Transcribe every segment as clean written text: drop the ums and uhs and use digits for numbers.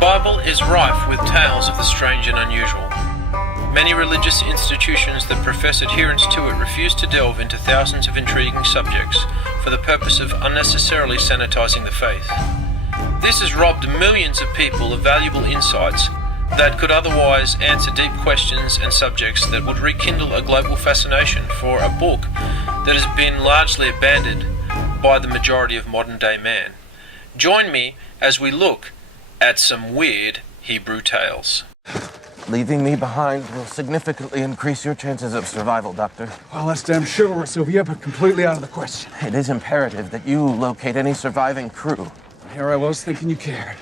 Bible is rife with tales of the strange and unusual. Many religious institutions that profess adherence to it refuse to delve into thousands of intriguing subjects for the purpose of unnecessarily sanitizing the faith. This has robbed millions of people of valuable insights that could otherwise answer deep questions and subjects that would rekindle a global fascination for a book that has been largely abandoned by the majority of modern-day man. Join me as we look at some weird Hebrew tales. Leaving me behind will significantly increase your chances of survival, Doctor. Well, that's damn sure, Sylvia, but completely out of the question. It is imperative that you locate any surviving crew. Here I was thinking you cared.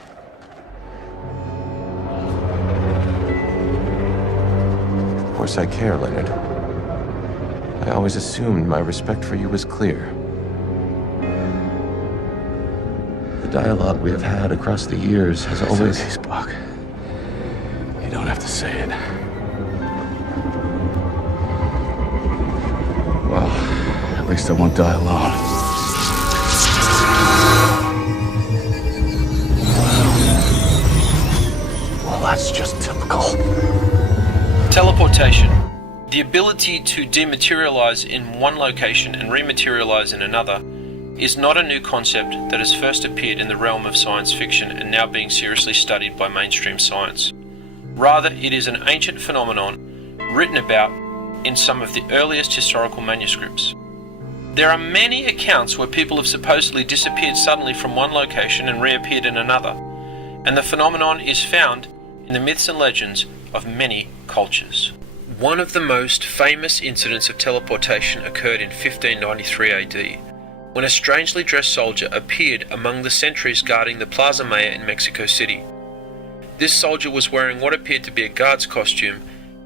Of course I care, Leonard. I always assumed my respect for you was clear. The dialogue we have had across the years has always... It's okay, Spock. You don't have to say it. Well, at least I won't die alone. Well, that's just typical. Teleportation. The ability to dematerialise in one location and rematerialise in another is not a new concept that has first appeared in the realm of science fiction and now being seriously studied by mainstream science. Rather, it is an ancient phenomenon written about in some of the earliest historical manuscripts. There are many accounts where people have supposedly disappeared suddenly from one location and reappeared in another, and the phenomenon is found in the myths and legends of many cultures. One of the most famous incidents of teleportation occurred in 1593 AD, when a strangely dressed soldier appeared among the sentries guarding the Plaza Mayor in Mexico City. This soldier was wearing what appeared to be a guard's costume,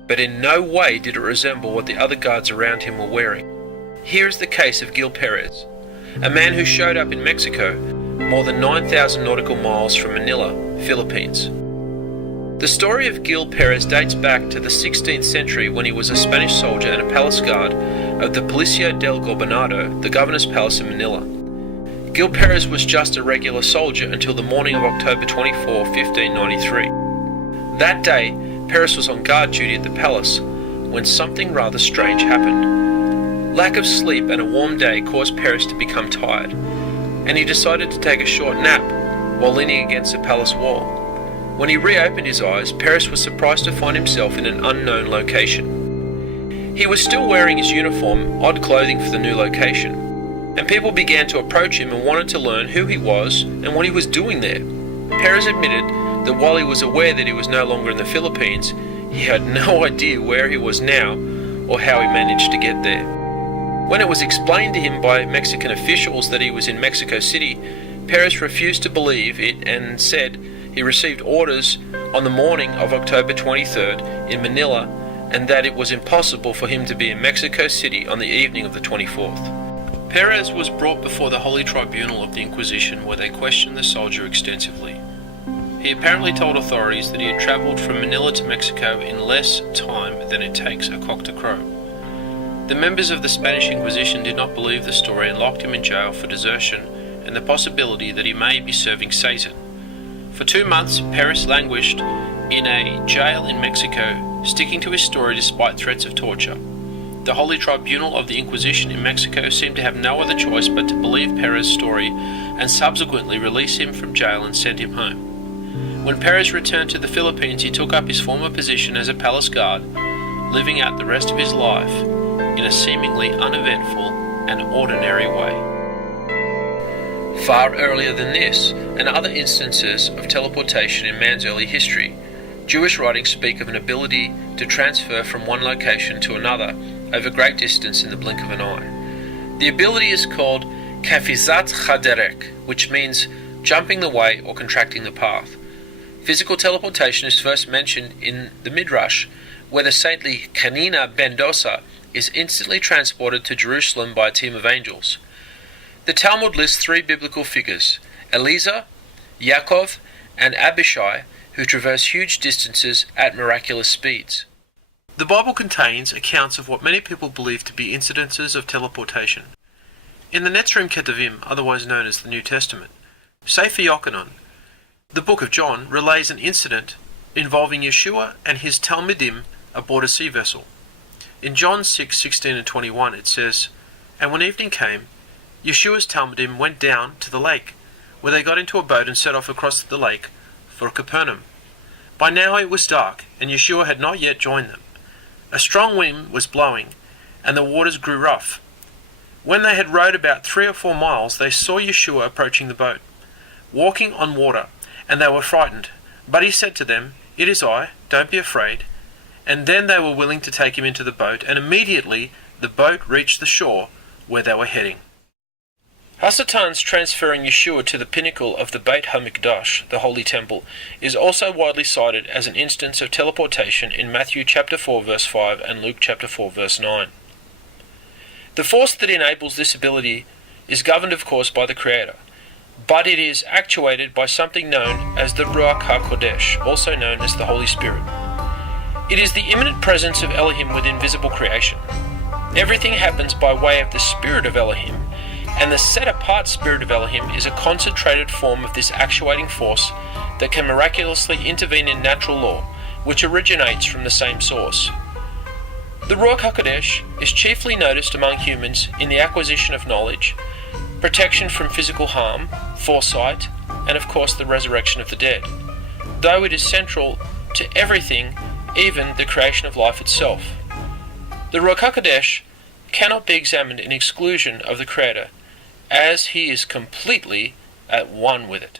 but in no way did it resemble what the other guards around him were wearing. Here is the case of Gil Perez, a man who showed up in Mexico, more than 9,000 nautical miles from Manila, Philippines. The story of Gil Perez dates back to the 16th century when he was a Spanish soldier and a palace guard of the Palacio del Gobernador, the governor's palace in Manila. Gil Perez was just a regular soldier until the morning of October 24, 1593. That day, Perez was on guard duty at the palace when something rather strange happened. Lack of sleep and a warm day caused Perez to become tired, and he decided to take a short nap while leaning against the palace wall. When he reopened his eyes, Perez was surprised to find himself in an unknown location. He was still wearing his uniform, odd clothing for the new location, and people began to approach him and wanted to learn who he was and what he was doing there. Perez admitted that while he was aware that he was no longer in the Philippines, he had no idea where he was now or how he managed to get there. When it was explained to him by Mexican officials that he was in Mexico City, Perez refused to believe it and said he received orders on the morning of October 23rd in Manila and that it was impossible for him to be in Mexico City on the evening of the 24th. Perez was brought before the Holy Tribunal of the Inquisition where they questioned the soldier extensively. He apparently told authorities that he had travelled from Manila to Mexico in less time than it takes a cock to crow. The members of the Spanish Inquisition did not believe the story and locked him in jail for desertion and the possibility that he may be serving Satan. For 2 months, Perez languished in a jail in Mexico, sticking to his story despite threats of torture. The Holy Tribunal of the Inquisition in Mexico seemed to have no other choice but to believe Perez's story and subsequently release him from jail and send him home. When Perez returned to the Philippines, he took up his former position as a palace guard, living out the rest of his life in a seemingly uneventful and ordinary way. Far earlier than this, and other instances of teleportation in man's early history, Jewish writings speak of an ability to transfer from one location to another over great distance in the blink of an eye. The ability is called kafizat chaderek, which means jumping the way or contracting the path. Physical teleportation is first mentioned in the Midrash, where the saintly Kanina ben Dosa is instantly transported to Jerusalem by a team of angels. The Talmud lists 3 biblical figures, Eliezer, Yaakov, and Abishai, who traverse huge distances at miraculous speeds. The Bible contains accounts of what many people believe to be incidences of teleportation. In the Netzarim Ketuvim, otherwise known as the New Testament, Sefer Yochanan, The book of John relays an incident involving Yeshua and his Talmidim aboard a sea vessel. In John 6:16 and 21 it says, "And when evening came, Yeshua's Talmidim went down to the lake, where they got into a boat and set off across the lake for Capernaum. By now it was dark, and Yeshua had not yet joined them. A strong wind was blowing, and the waters grew rough. When they had rowed about 3 or 4 miles, they saw Yeshua approaching the boat, walking on water, and they were frightened. But he said to them, 'It is I, don't be afraid.' And then they were willing to take him into the boat, and immediately the boat reached the shore where they were heading." Hasatan's transferring Yeshua to the pinnacle of the Beit HaMikdash, the Holy Temple, is also widely cited as an instance of teleportation in Matthew chapter 4 verse 5 and Luke chapter 4 verse 9. The force that enables this ability is governed of course by the Creator, but it is actuated by something known as the Ruach HaKodesh, also known as the Holy Spirit. It is the immanent presence of Elohim within visible creation. Everything happens by way of the Spirit of Elohim, and the set-apart Spirit of Elohim is a concentrated form of this actuating force that can miraculously intervene in natural law, which originates from the same source. The Ruach HaKodesh is chiefly noticed among humans in the acquisition of knowledge, protection from physical harm, foresight, and of course the resurrection of the dead, though it is central to everything, even the creation of life itself. The Ruach HaKodesh cannot be examined in exclusion of the Creator, as he is completely at one with it.